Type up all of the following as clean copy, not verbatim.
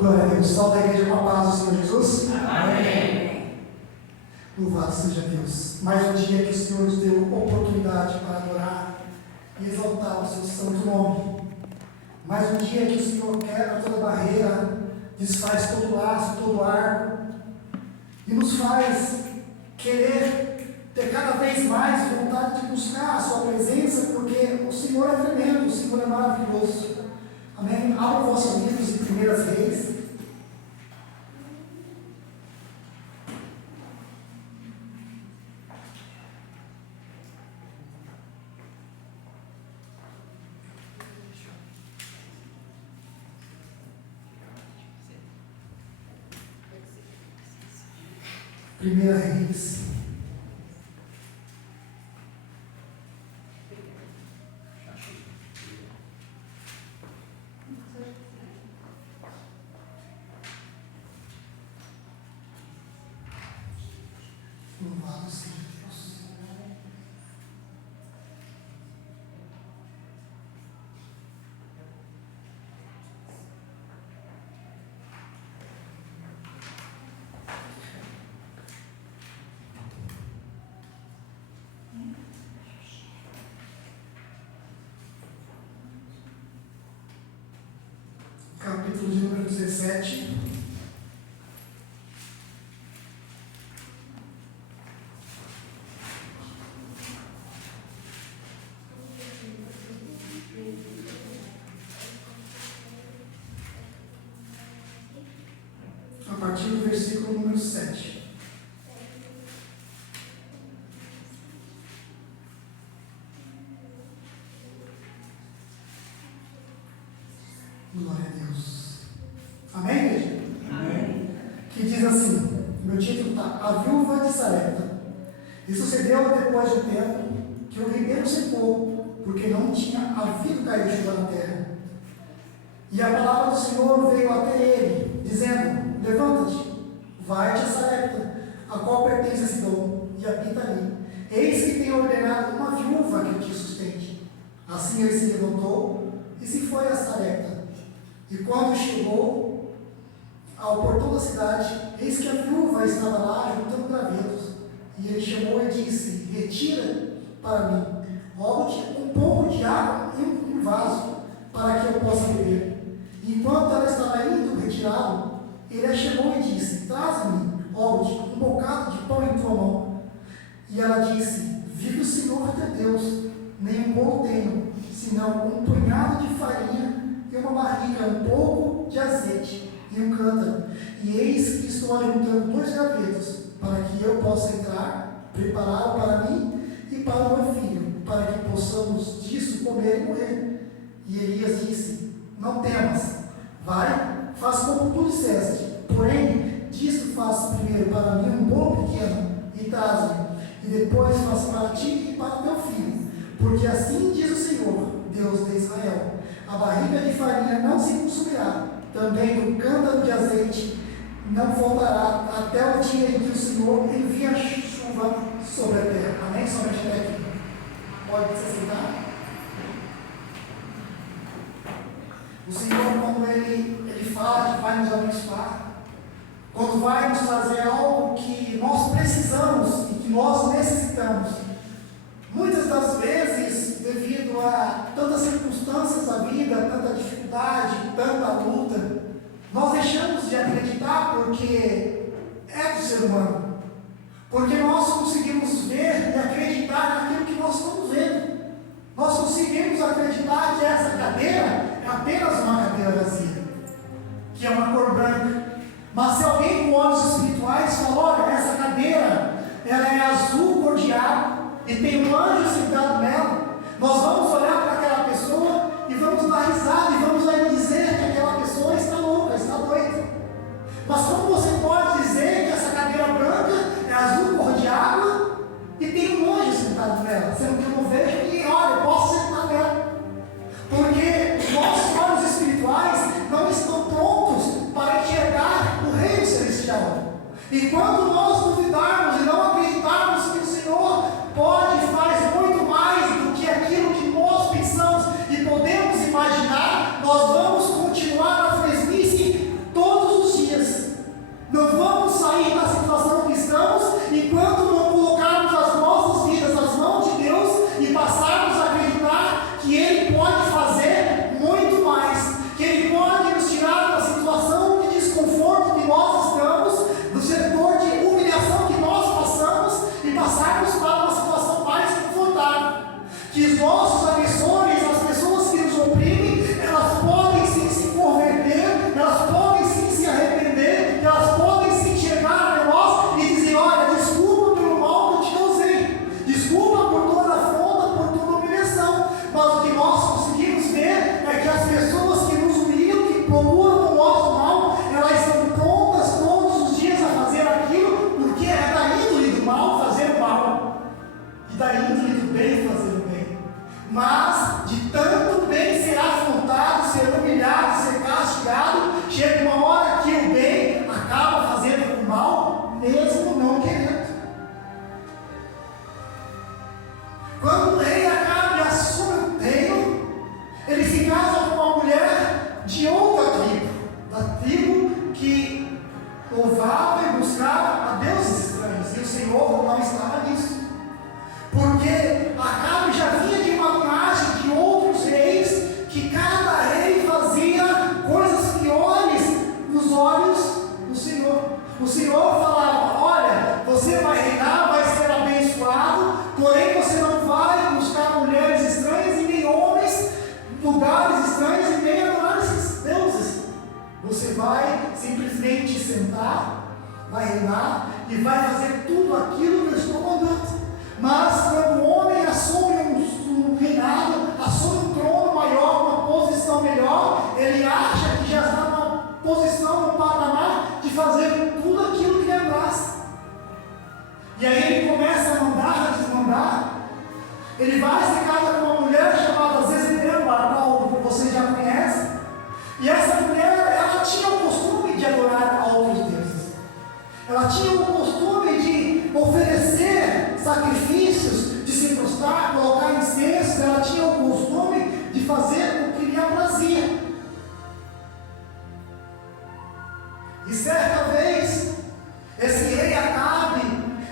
Glória a Deus. Salve a igreja com a paz do Senhor Jesus. Amém. Louvado seja Deus. Mais um dia que o Senhor nos deu oportunidade para adorar e exaltar o seu santo nome. Mais um dia que o Senhor quebra toda barreira, desfaz todo laço, todo arco e nos faz querer ter cada vez mais vontade de buscar a sua presença, porque o Senhor é tremendo, o Senhor é maravilhoso. Amém? Abra vossos livros em 1 Reis. Primeira Reis. Louvado seja Deus. Capítulo de número 17. A partir do versículo número 7. Glória a Deus. Amém, igreja? Amém. Que diz assim, meu título está A Viúva de Sarepta. E sucedeu depois de um tempo que o ribeiro secou, porque não tinha havido caído chuva na terra. E a palavra do Senhor veio até ele, dizendo: levanta-te, vai-te a Sarepta, a qual pertence a Sidom, e habita ali. Eis que tenho ordenado uma viúva que te sustente. Assim ele se levantou e se foi a Sarepta. E quando chegou ao portão da cidade, eis que a viúva estava lá juntando gravetos. E ele chamou e disse: retira para mim, rogo-te um pouco de água em um vaso, para que eu possa beber. E enquanto ela estava indo retirá-lo, ele a chamou e disse: traz-me, rogo-te, um bocado de pão em tua mão. E ela disse: vive o Senhor teu Deus, nenhum pão tenho, senão um punhado de farinha e uma barriga, um pouco de azeite e um cântaro. E eis que estou juntando 2 gravetos, para que eu possa entrar, prepará-lo para mim e para o meu filho, para que possamos disso comer e morrer. E Elias disse: não temas, vai, faz como tu disseste, porém, disto faz primeiro para mim um bolo pequeno, e traz-me, e depois faz para ti e para o teu filho, porque assim diz o Senhor, Deus de Israel: a barriga de farinha não se consumirá, também do cântaro de azeite não faltará, até o dia em que o Senhor envia chuva sobre a terra. Amém? Somente até aqui. Pode se sentar. O Senhor, quando Ele fala que vai nos abençoar, quando vai nos fazer algo que nós precisamos e que nós necessitamos, muitas das vezes, devido a tantas circunstâncias da vida, tanta dificuldade, tanta luta, nós deixamos de acreditar porque é do ser humano, porque nós conseguimos ver e acreditar naquilo que nós estamos vendo. Nós conseguimos acreditar que essa cadeira é apenas uma cadeira vazia, que é uma cor branca. Mas se alguém com olhos espirituais falar: olha, essa cadeira ela é azul cor de água e tem um anjo sentado nela, nós vamos olhar para aquela pessoa e vamos dar risada e vamos dizer que aquela pessoa está louca, está doida. Mas como você pode dizer que essa cadeira branca é azul cor de água e tem um anjo sentado nela, sendo que eu não vejo e olha, eu posso sentar nela? Porque nossos olhos espirituais não estão prontos para enxergar o reino celestial. E quando nós duvidarmos e não acreditarmos que o Senhor pode e faz muito mais do que aquilo que nós pensamos e podemos imaginar, nós vamos continuar na mesmice toda que os nossos agressores, as pessoas que nos oprimem, elas podem sim se converter, elas podem sim se arrepender, elas podem sim chegar a nós e dizer: olha, desculpa pelo mal que eu te causei, desculpa por toda afronta, por toda humilhação. Mas o que nós conseguimos ver é que as pessoas que nos humilham, que procuram o nosso mal, elas estão prontas todos os dias a fazer aquilo, porque é da índole do mal fazer o mal, e da índole do bem fazer o bem. Mas de tanto bem ser afrontado, ser humilhado, ser castigado, chega uma hora que o bem acaba fazendo o mal, mesmo não querendo. Quando o rei Acabe assume o reino, ele se casa com uma mulher de outra tribo, da tribo que louvava e buscava a deuses estranhos, e o Senhor não estava nisso, porque Acabe já vinha de uma linhagem de outros reis, que cada rei fazia coisas piores nos olhos do Senhor. O Senhor falava: olha, você vai reinar, vai ser abençoado, porém você não vai buscar mulheres estranhas e nem homens, lugares estranhos e nem adorar esses deuses. Você vai simplesmente sentar, vai reinar e vai fazer tudo aquilo que eu estou mandando. Mas quando o homem assume um reinado, assume um trono maior, uma posição melhor, ele acha que já está numa posição, num patamar de fazer tudo aquilo que lhe abraça. E aí ele começa a mandar, a desmandar. Ele vai se casa com uma mulher chamada Zezebel, a qual você já conhece. E essa mulher, ela tinha o costume de adorar a outros deuses. Ela tinha o costume de oferecer sacrifícios, de se prostrar, colocar incenso. Ela tinha o costume de fazer o que lhe aprazia. E certa vez, esse rei Acabe,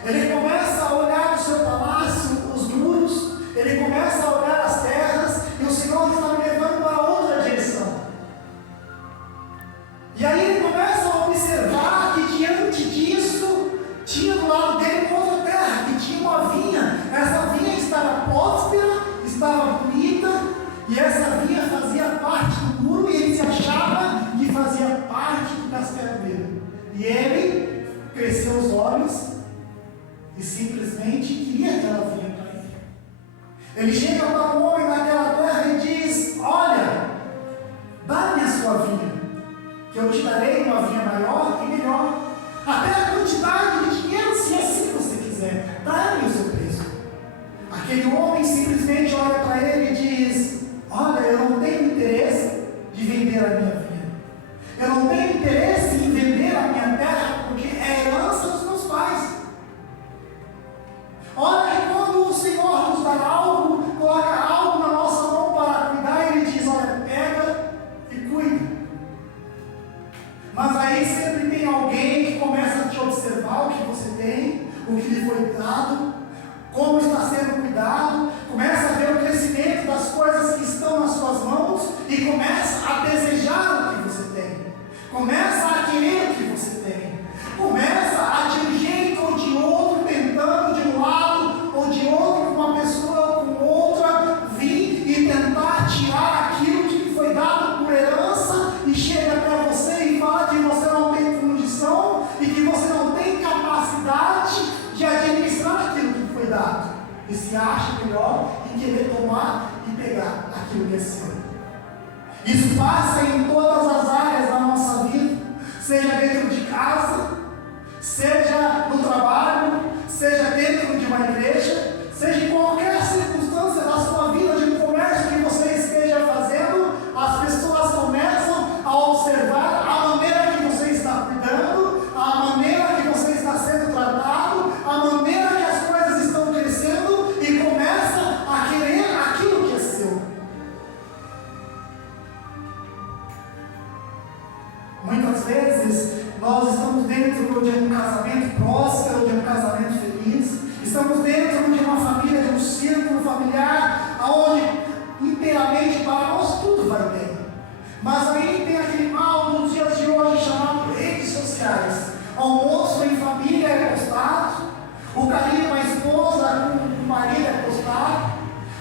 ele começa a olhar do seu palácio os muros, ele começa a olhar as terras, e o Senhor está me levando para outra direção. E aí ele começa a observar que diante disso, tinha do lado dele uma outra terra, que tinha uma vinha. Essa vinha estava próspera, estava bonita, e essa vinha fazia parte do muro, e ele se achava que fazia parte do castelo dele. E ele cresceu os olhos e simplesmente queria aquela vinha para ele. Ele chega para um homem naquela terra e diz: olha, dá-me a sua vinha, que eu te darei uma vinha maior e melhor, até a quantidade de dinheiro, se assim você quiser, dá-me o seu preço. Aquele homem simplesmente olha para ele e diz: olha, eu não tenho interesse de vender a minha vinha, eu não tenho interesse em vender a minha terra, porque é herança dos meus pais. Olha que quando o Senhor nos dá algo, coloca algo na nossa mão para cuidar, Ele diz: olha, pega e cuida. Mas aí sempre tem alguém que começa a te observar o que você tem, o que lhe foi dado, como está sendo cuidado, começa a ver o crescimento das coisas que estão nas suas mãos e começa a desejar o que você tem, começa a querer o que você tem, começa a de um jeito ou de outro, tentando de um lado ou de outro, com uma pessoa ou com outra, vir e tentar tirar aquilo que lhe foi dado por herança, e chega até você e fala que você não tem condição e que você não tem capacidade de administrar aquilo que foi dado, e se acha melhor em querer tomar e pegar aquilo que é seu. Isso passa em todas as áreas da nossa vida, seja dentro de casa, seja no trabalho, seja dentro de uma igreja, seja em qualquer circunstância da sua vida, de um comércio que você esteja fazendo, as pessoas começam a observar a maneira que você está cuidando, a maneira que você está sendo tratado, a maneira que as coisas estão crescendo, e começa a querer aquilo que é seu. Muitas vezes nós estamos dentro de um casamento próspero, de um casamento feliz, estamos dentro de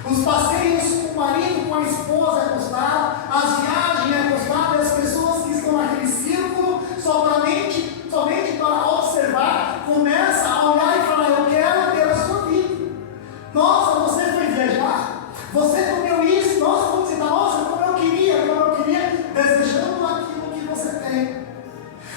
Os passeios com o marido, com a esposa é custado, as viagens é custado, as pessoas que estão naquele círculo, somente para observar, começa a olhar e falar: eu quero ter a sua vida. Nossa, você foi viajar? Você comeu isso? Nossa, como você está? Nossa, como eu queria, desejando aquilo que você tem.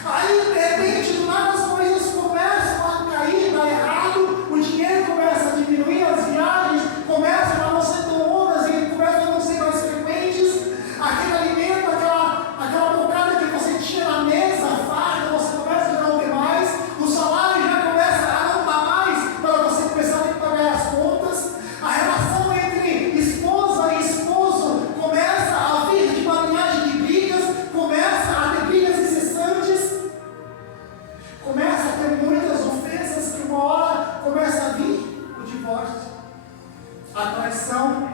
Aí, de repente, do nada as coisas começam a cair, dar errado, o dinheiro começa a diminuir, as viagens começam a não ser tão longas e começam a não ser mais frequentes, aquele alimento, aquela bocada que você tinha na mesa, a farda, você começa a não ter mais, o salário já começa a não dar mais para você começar a ter que pagar as contas, a relação entre esposa e esposo começa a vir de uma linhagem de brigas, começa a ter brigas incessantes, começa a ter muitas ofensas que uma hora começa a vir o divórcio, a traição,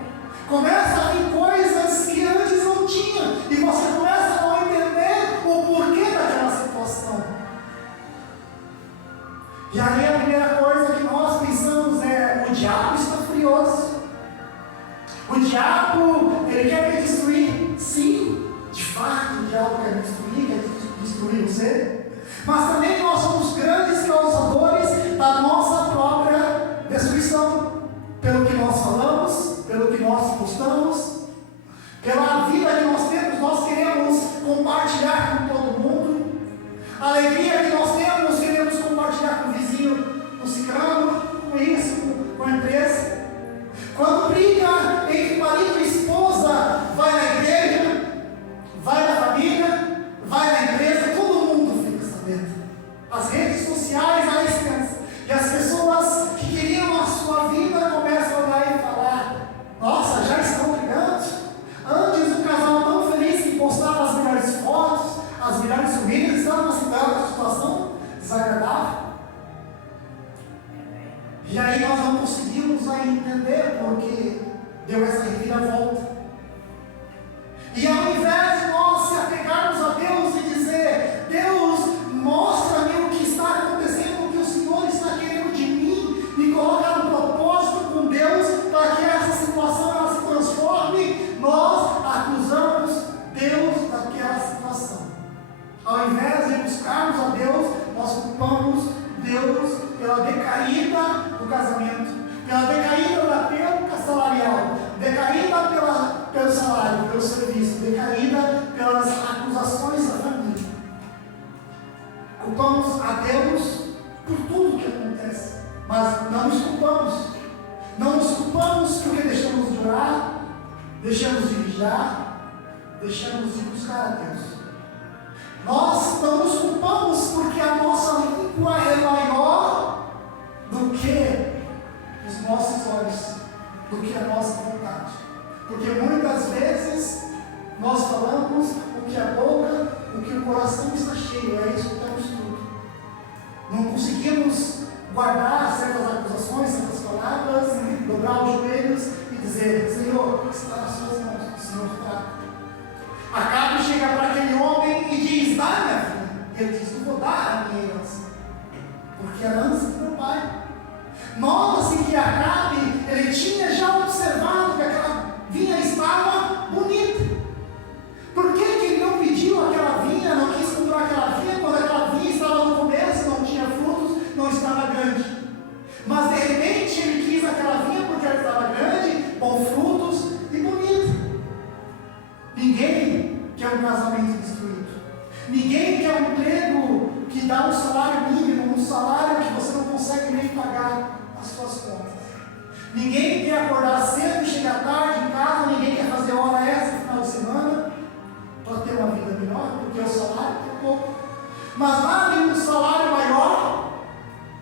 começa a vir coisas que antes não tinha e você começa a não entender o porquê daquela situação. E aí a primeira coisa que nós pensamos é: o diabo está furioso. O diabo, ele quer me destruir. Sim, de fato, o diabo quer me destruir, quer destruir você. Mas também nós somos grandes causadores da nossa própria destruição. Pelo que nós falamos, pelo que nós postamos, pela vida que nós temos, nós queremos compartilhar com todo mundo. A alegria que nós temos, queremos compartilhar com o vizinho, com o ciclano, com isso, com a empresa. Quando briga entre marido e esposa, vai na igreja, vai na família, vai na empresa, todo mundo fica sabendo. As redes sociais, a extensão. E as pessoas que queriam a sua vida começam a olhar e falar: nossa, já estão brigando? Antes o casal tão feliz que postava as melhores fotos, as melhores subidas, estava numa situação desagradável. E aí nós não conseguimos aí entender porque deu essa reviravolta. E ao invés de nós se apegarmos a Deus e dizer: Deus, mostra-me o que está acontecendo, o que o Senhor está querendo de mim, me coloca no propósito com Deus para que essa situação ela se transforme, nós acusamos Deus daquela situação. Ao invés de buscarmos a Deus, nós culpamos Deus pela decaída do casamento, pela decaída da perda salarial, decaída pelo salário, pelo serviço, decaída pelas acusações da família. Culpamos a Deus por tudo que acontece, mas não nos culpamos. Não nos culpamos porque deixamos de orar, deixamos de vigiar, deixamos de buscar a Deus. Nós não nos culpamos porque a nossa língua é maior do que os nossos olhos, do que a nossa vontade. Porque muitas vezes nós falamos o que a boca, o que o coração está cheio, aí escutamos tudo. Não conseguimos guardar certas acusações, certas palavras, dobrar os joelhos e dizer: Senhor, está nas suas mãos, o Senhor trata. Acabe chega para aquele homem e diz: dá, minha filha. E ele diz: não vou dar a minha herança, porque a herança do meu pai. Nota-se que Acabe, ele tinha já observado que aquela vinha estava bonita. Por que ele não pediu aquela vinha, não quis comprar aquela vinha, quando aquela vinha estava no começo, não tinha frutos, não estava grande? Mas de repente ele quis aquela vinha porque ela estava grande, com frutos e bonita. Ninguém quer um casamento destruído. Ninguém quer um emprego que dá um salário mínimo, um salário que você não consegue nem pagar as suas contas. Ninguém quer acordar cedo e chegar tarde em casa, ninguém quer fazer hora extra no final de semana para ter uma vida melhor, porque o salário é pouco. Mas lá tem um salário maior,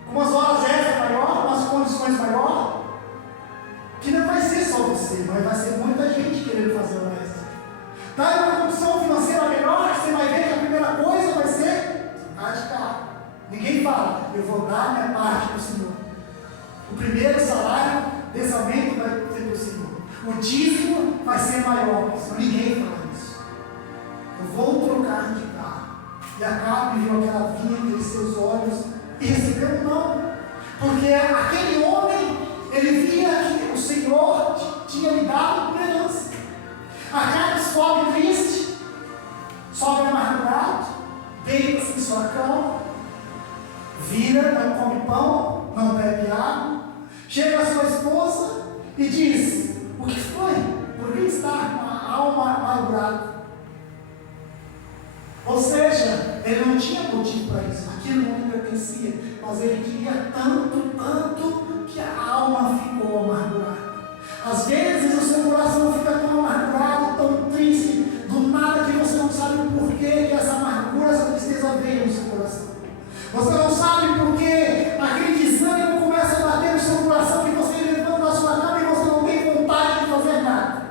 com umas horas extras maior, umas condições maior, que não vai ser só você, mas vai ser muita gente querendo fazer hora extra. Dá uma condição financeira melhor, você vai ver que a primeira coisa vai ser de carro. Ninguém fala: eu vou dar minha parte para o Senhor. O primeiro salário desse aumento vai ser para o Senhor. O dízimo vai ser maior. Ninguém fala isso. Eu vou trocar de carro. E Acabe viu aquela vinha entre seus olhos e recebeu um não. Porque aquele homem, ele via que o Senhor tinha vira, não come pão, não bebe água. Chega a sua esposa e diz: o que foi? Por que está com a alma amargurada? Ou seja, ele não tinha motivo para isso, aquilo não lhe pertencia, mas ele queria tanto que a alma ficou amargurada. Às vezes o seu coração fica tão amargurado, tão triste, do nada que você não sabe o porquê que essa amargura, essa tristeza veio no seu coração. Você não sabe porquê aquele desânimo começa a bater no seu coração, que você levanta da sua cama e você não tem vontade de fazer nada.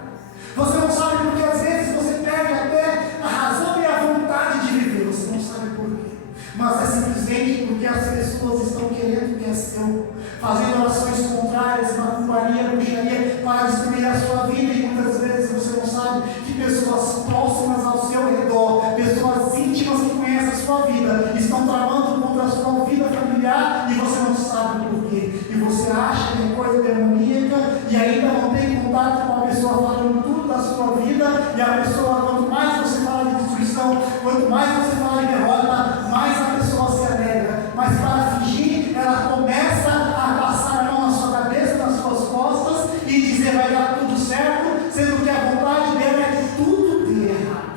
Você não sabe porque às vezes você perde até a razão e a vontade de viver. Você não sabe porquê. Mas é simplesmente porque as pessoas estão querendo o que é seu, fazendo orações contrárias, macumbaria, bruxaria, para destruir a sua vida. E muitas vezes você não sabe que pessoas próximas ao seu redor, pessoas íntimas que conhecem a sua vida, estão tramando contra a sua vida familiar e você não sabe porquê. E você acha que é coisa demoníaca e ainda não tem contato com a pessoa falando tudo da sua vida. E a pessoa, quanto mais você fala de destruição, quanto mais você fala de derrota, mais a pessoa se alegra. Mas para fingir, ela começa a passar a mão na sua cabeça, nas suas costas e dizer vai dar tudo certo, sendo que a vontade dela é que tudo dê errado.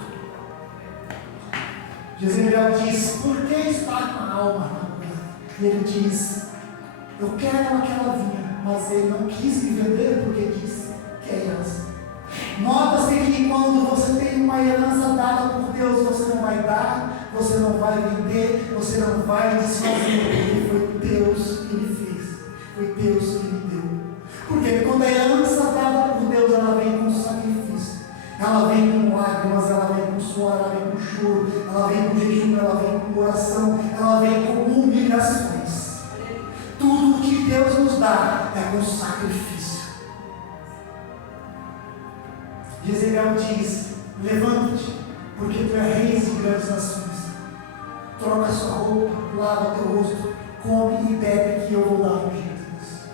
Jezebel diz: por que está com a alma amargurada? E ele diz: eu quero aquela vinha, mas ele não quis me vender porque disse que é herança. Nota-se que quando você tem uma herança dada por Deus, você não vai dar, você não vai vender, você não vai desfazer, porque foi Deus que lhe fez, foi Deus que lhe deu. Porque quando a herança dada por Deus, ela vem com sacrifício, ela vem com lágrimas, ela vem com suor, ela vem com choro, ela vem com jejum, ela vem com oração, ela vem com humilhações. Tudo o que Deus nos dá é com sacrifício. Jezebel diz: levanta-te, porque tu és rei de grandes nações. Troca sua roupa, lava teu rosto, come e bebe, que eu vou dar um jeito nisso.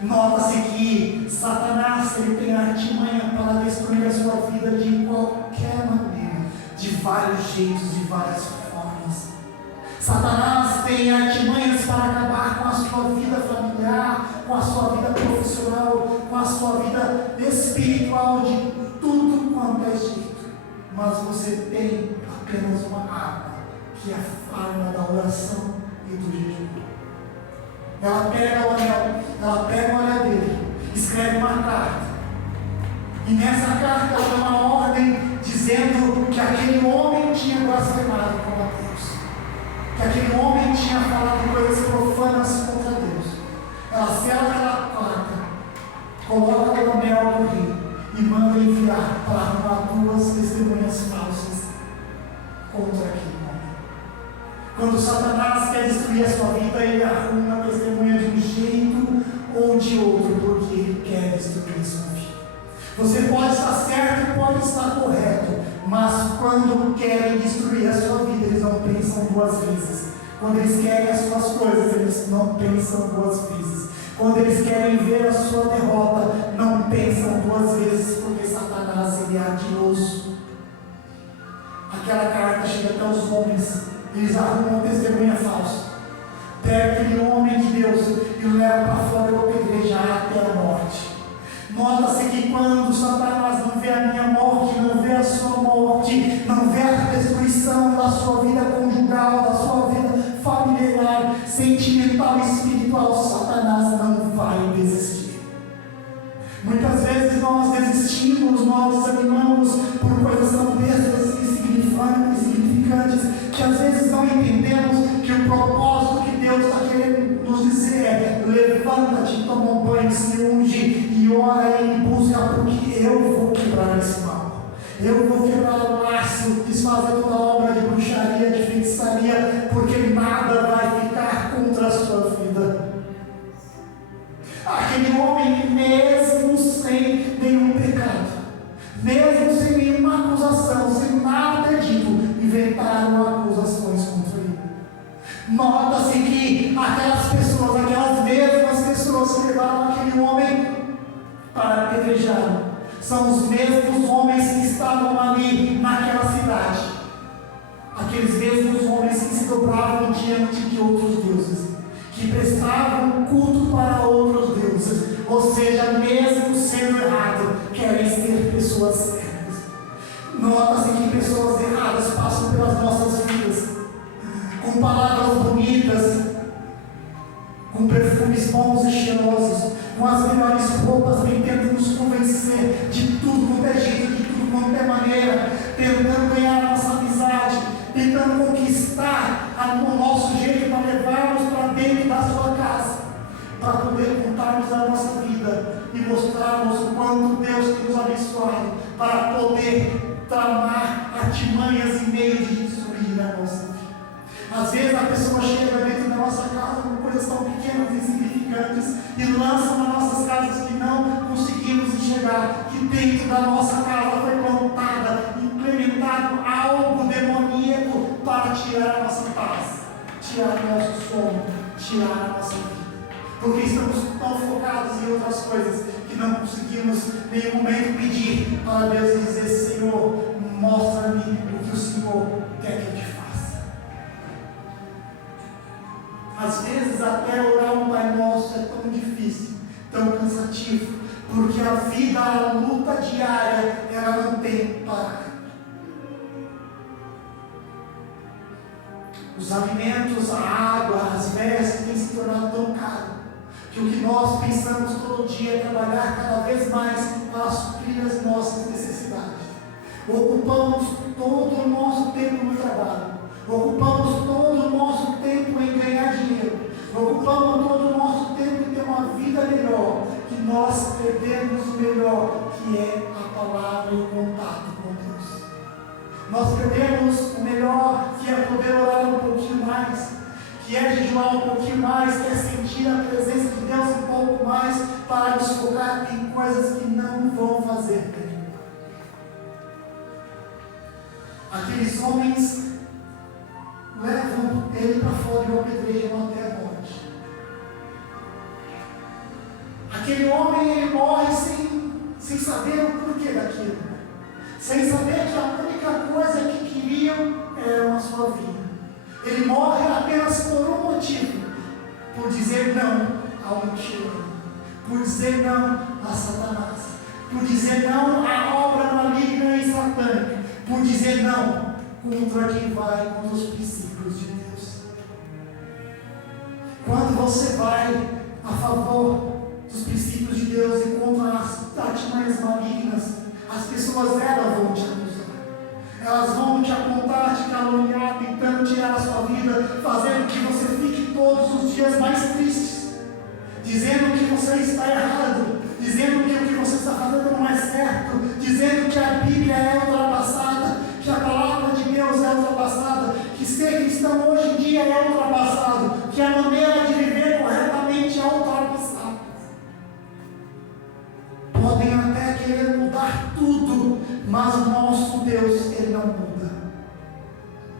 Nota-se que Satanás ele tem a artimanha para destruir a sua vida de qualquer maneira, de vários jeitos, de várias formas. Satanás tem artimanhas para acabar com a sua vida familiar, com a sua vida profissional, com a sua vida espiritual, de tudo quanto é jeito. Mas você tem apenas uma arma, que é a arma da oração e do jejum. Ela pega o anel dele, escreve uma carta. E nessa carta ela dá uma ordem dizendo que aquele homem tinha blasfemado contra Deus, que aquele homem tinha falado coisas profanas contra Deus. Ela sela aquela carta, coloca no anel do rei e manda enviar para arrumar duas testemunhas falsas contra aquele homem. Quando Satanás quer destruir a sua vida, ele arruma a testemunha de um jeito ou de outro, porque ele quer destruir a sua vida. Você pode estar certo, pode estar correto, mas quando querem destruir a sua vida, eles não pensam duas vezes. Quando eles querem as suas coisas, eles não pensam duas vezes. Quando eles querem ver a sua derrota, não pensam duas vezes, porque Satanás ele é ardiloso. Aquela carta chega até os homens, eles arrumam testemunha falsa, pega aquele homem de Deus e o leva para fora para apedrejar até a morte. Nota-se que quando Satanás não vê a minha morte, não vê a sua morte, não vê a destruição da sua vida conjugal, da sua vida familiar, sentimental e espiritual, Satanás não vai desistir. Muitas vezes nós desistimos, nós desanimamos por coisas tão bestas e insignificantes, que às vezes não entendemos que o propósito que Deus está querendo nos dizer é: levanta-te, toma um banho, se unge e ora e busca, porque eu vou quebrar esse mal. Eu vou quebrar o laço, desfazer toda a obra de bruxaria, de feitiçaria, porque nada vai ficar contra a sua vida. Aquele homem, mesmo sem nenhum pecado, mesmo sem nenhuma acusação, sem nada ter dito, inventaram acusações contra ele. Nota-se que aquelas pessoas, aquelas mesmas pessoas que levaram aquele homem para apedrejar, são os mesmos homens que estavam ali naquela cidade, aqueles mesmos homens que se dobravam diante de outros deuses, que prestavam culto para outros deuses, ou seja, mesmo sendo errado, querem ser pessoas certas. Nota-se que pessoas erradas passam pelas nossas vidas, com palavras bonitas, com perfumes bons e cheirosos, com as melhores roupas, tentando nos convencer de tudo quanto é jeito, de tudo quanto é maneira, tentando ganhar a nossa amizade, tentando conquistar o nosso jeito para levarmos para dentro da sua casa, para poder contarmos a nossa vida e mostrarmos o quanto Deus tem nos abençoado, para poder tramar artimanhas e meios de destruir a nossa vida. Às vezes a pessoa chega dentro da nossa casa com coisas tão pequenas e insignificantes e lança nas nossas casas que não conseguimos enxergar, que dentro da nossa casa foi plantada, implementado algo demoníaco para tirar a nossa paz, tirar o nosso sono, tirar a nossa vida. Porque estamos tão focados em outras coisas que não conseguimos em nenhum momento pedir para Deus e dizer: Senhor, mostra-me o que o Senhor quer que eu te faça. Às vezes até orar um Pai Nosso é tão difícil, tão cansativo, porque a vida, a luta diária, ela não tem parado. Os alimentos, a água, as vestes têm se tornado tão caros, que o que nós pensamos todo dia é trabalhar cada vez mais para suprir as nossas necessidades. Ocupamos todo o nosso tempo no trabalho, ocupamos todo o nosso tempo em ganhar dinheiro, ocupamos todo o nosso tempo em ter uma vida melhor, que nós perdemos o melhor, que é a palavra e o contato com Deus. Nós perdemos o melhor, que é poder orar um pouquinho mais, que é jejuar um pouquinho mais, que é sentir a presença de Deus um pouco mais, para nos focar em coisas que não vão fazer bem. Aqueles homens levam ele para fora e o apedrejam até a morte. Aquele homem, ele morre sem saber o porquê daquilo, sem saber que a única coisa que queriam era a sua vida. Ele morre apenas por um motivo: por dizer não ao mentiroso, por dizer não a Satanás, por dizer não à obra maligna e satânica, por dizer não contra quem vai contra os princípios de Deus. Quando você vai a favor dos princípios de Deus e contra as artimanhas malignas, as pessoas, elas vão te acusar, elas vão te apontar, te caluniar, tentando tirar a sua vida, fazendo que você fique todos os dias mais tristes, dizendo que você está errado, dizendo que o que você está fazendo não é certo, dizendo que a Bíblia é ultrapassada, que a palavra de Deus é ultrapassada, que ser cristão hoje em dia é ultrapassado, que a maneira de viver corretamente é ultrapassada. Podem até querer mudar tudo, mas o nosso Deus, Ele não muda.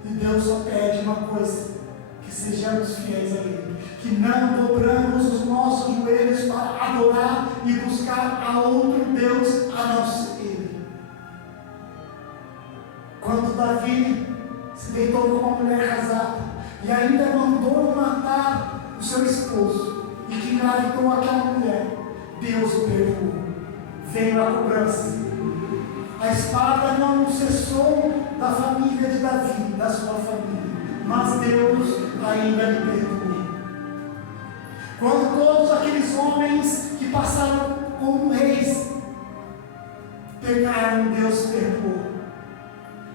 E Deus só pede uma coisa: que sejamos fiéis a Ele, que não dobramos os nossos joelhos para adorar e buscar a outro Deus a não ser Ele. Quando Davi se deitou com uma mulher casada e ainda mandou matar o seu esposo e que engravidou aquela mulher, Deus o perdoou. Veio a cobrança. A espada não cessou da família de Davi, da sua família, mas Deus ainda lhe perdoou. Quando todos aqueles homens que passaram como reis pecaram, Deus perdoou.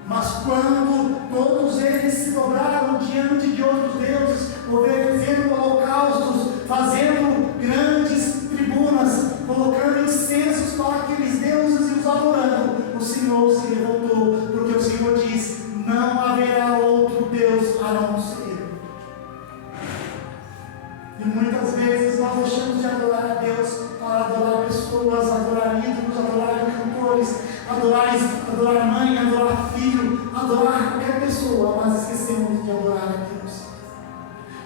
Mas quando todos eles se dobraram diante de outros deuses, oferecendo holocaustos, fazendo grandes tribunas, colocando incensos para aqueles deuses e os adorando, o Senhor se revoltou, porque o Senhor diz: não haverá outro Deus a não ser eu. E muitas vezes nós deixamos de adorar a Deus para adorar pessoas, adorar ídolos, adorar cantores, adorar mãe, adorar filho, adorar qualquer pessoa, mas esquecemos de adorar a Deus.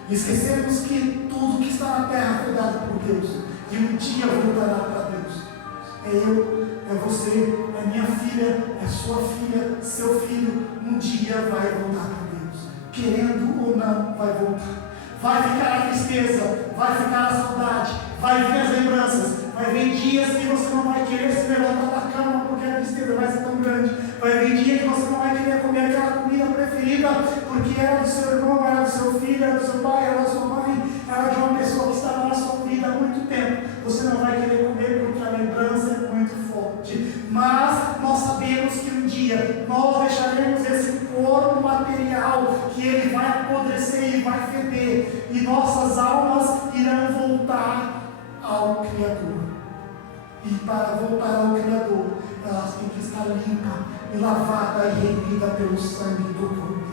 Esquecemos que tudo que está na terra foi dado por Deus, e um dia voltará para Deus. É eu, é você, é minha filha, é sua filha, seu filho, um dia vai voltar para Deus. Querendo ou não, vai voltar. vai ficar a tristeza, vai ficar a saudade, vai vir as lembranças, vai vir dias que você não vai querer se levantar da cama porque a tristeza vai ser tão grande, vai vir dia que você não vai querer comer aquela comida preferida porque era do seu irmão, era do seu filho, era do seu pai, era da sua mãe, era de uma pessoa que estava na sua vida há muito tempo. Você não vai querer comer porque a lembrança é muito forte. Mas nós sabemos que um dia nós deixaremos esse corpo material que ele vai apodrecer e vai feder, e nossas almas irão voltar ao Criador. E para voltar ao Criador, elas têm que estar limpas e lavada e remida pelo sangue do Cordeiro.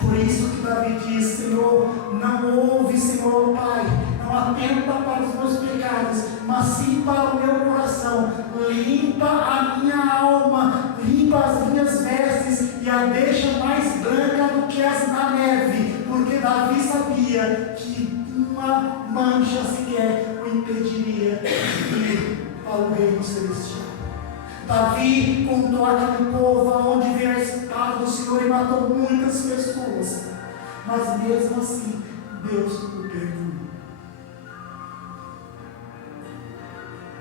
Por isso que Davi diz: Senhor, não ouve, Senhor Pai, não atenta para os meus pecados, mas sim para o meu coração. Limpa a minha alma, limpa as minhas vestes e a deixa mais branca do que na neve, porque Davi sabia que uma mancha sequer o impediria de ir ao reino celestial. Davi contou aquele povo onde veio a espada do Senhor e matou muitas pessoas, mas mesmo assim Deus o perdoou.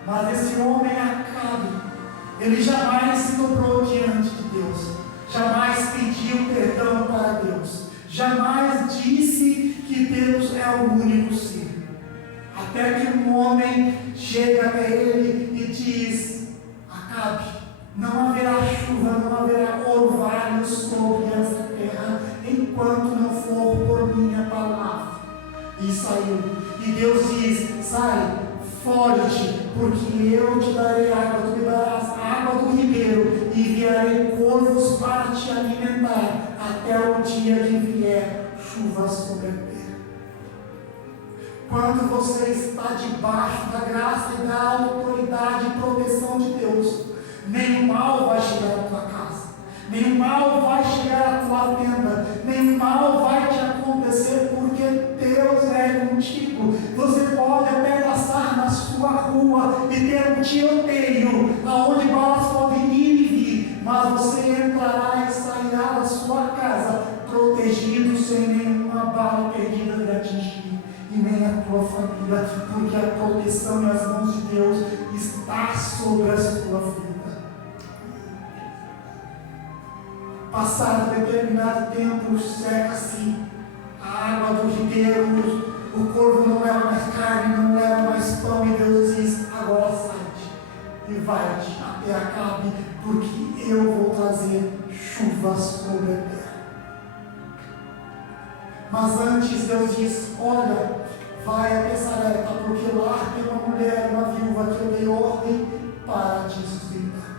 Mas esse homem Acabe, ele jamais se dobrou diante de Deus, jamais pediu perdão para Deus, jamais disse que Deus é o único ser. Até que um homem chega até ele e diz: Acabe, não haverá chuva, não haverá orvalho sobre essa terra, enquanto não for por minha palavra. E saiu. E Deus diz: sai, foge, porque eu te darei água, tu me darás água do ribeiro, e enviarei corvos para te alimentar, até o dia que vier chuva sobre a terra. Quando você está debaixo da graça e da autoridade e proteção de Deus, nenhum mal vai chegar à tua casa, nenhum mal vai chegar à tua tenda, nenhum mal vai te acontecer, porque Deus é contigo. Você pode até passar na sua rua e ter um tiroteio, aonde balas podem ir e vir, mas você entrará e sairá da sua casa protegido, sem nenhuma bala perdida de atingir, e nem a tua família, porque a proteção nas mãos de Deus está sobre a sua vida. Passado determinado tempo, seca-se a água do ribeiro, o corvo não leva mais carne, não leva mais pão, e Deus diz: agora sai-te e vai-te até Acabe, porque eu vou trazer chuva sobre a terra. Mas antes Deus diz: olha, vai até Sarepta, porque lá tem uma mulher, uma viúva, que eu dei ordem para te sustentar.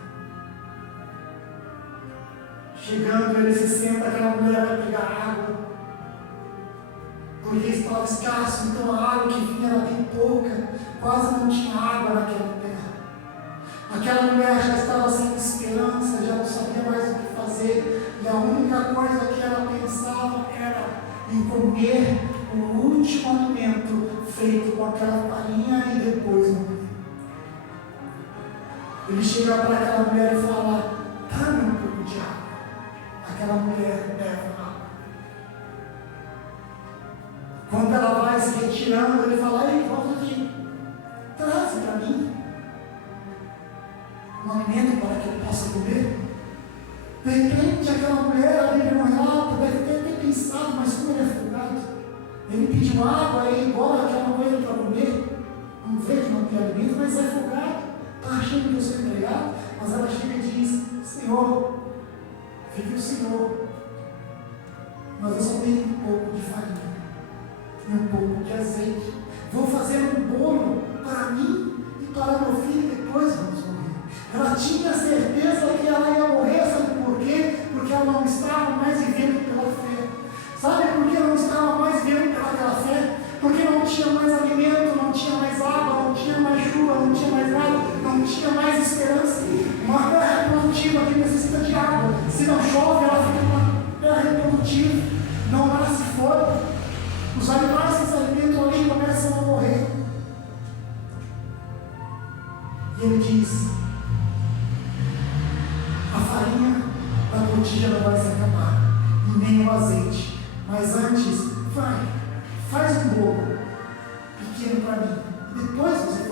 Chegando, ele se senta, aquela mulher vai pegar água, porque estava escasso, então a água que vinha era bem pouca, quase não tinha água naquela terra. Aquela mulher já estava sem esperança, já não sabia mais o que fazer, e a única coisa que ela pensava era em comer o último alimento feito com aquela farinha e depois morrer. Ele chega para aquela mulher e fala: dá-me um pouco de água. Aquela mulher leva água. Quando ela vai se retirando, ele fala: ei, volta aqui, traz para mim um alimento para que eu possa comer. De repente, aquela mulher ali remorrada deve ter pensado: mas como ele é folgado, ele pediu água, ele embora aquela coisa para comer, não vê que não tem alimento, mas é folgado, está achando que eu sou empregado. Mas ela chega e diz: Senhor, vive o Senhor, mas eu só tenho um pouco de farinha e um pouco de azeite. Vou fazer um bolo para mim e para meu filho, depois vamos morrer. Ela tinha certeza que ela ia morrer, sabe por quê? Porque ela não estava mais vivendo pela fé. Sabe por que ela não estava mais vivendo pela fé? Porque não tinha mais alimento, não tinha mais água, não tinha mais chuva, não tinha mais nada, não tinha mais esperança. Uma terra produtiva que necessita de água, se não chove, ela fica uma terra improdutiva, não nasce fora. Os animais que se alimentam ali começam a morrer. E ele diz: a farinha da botija não vai se acabar, e nem o azeite, mas antes vai, faz um bolo pequeno para mim. Depois você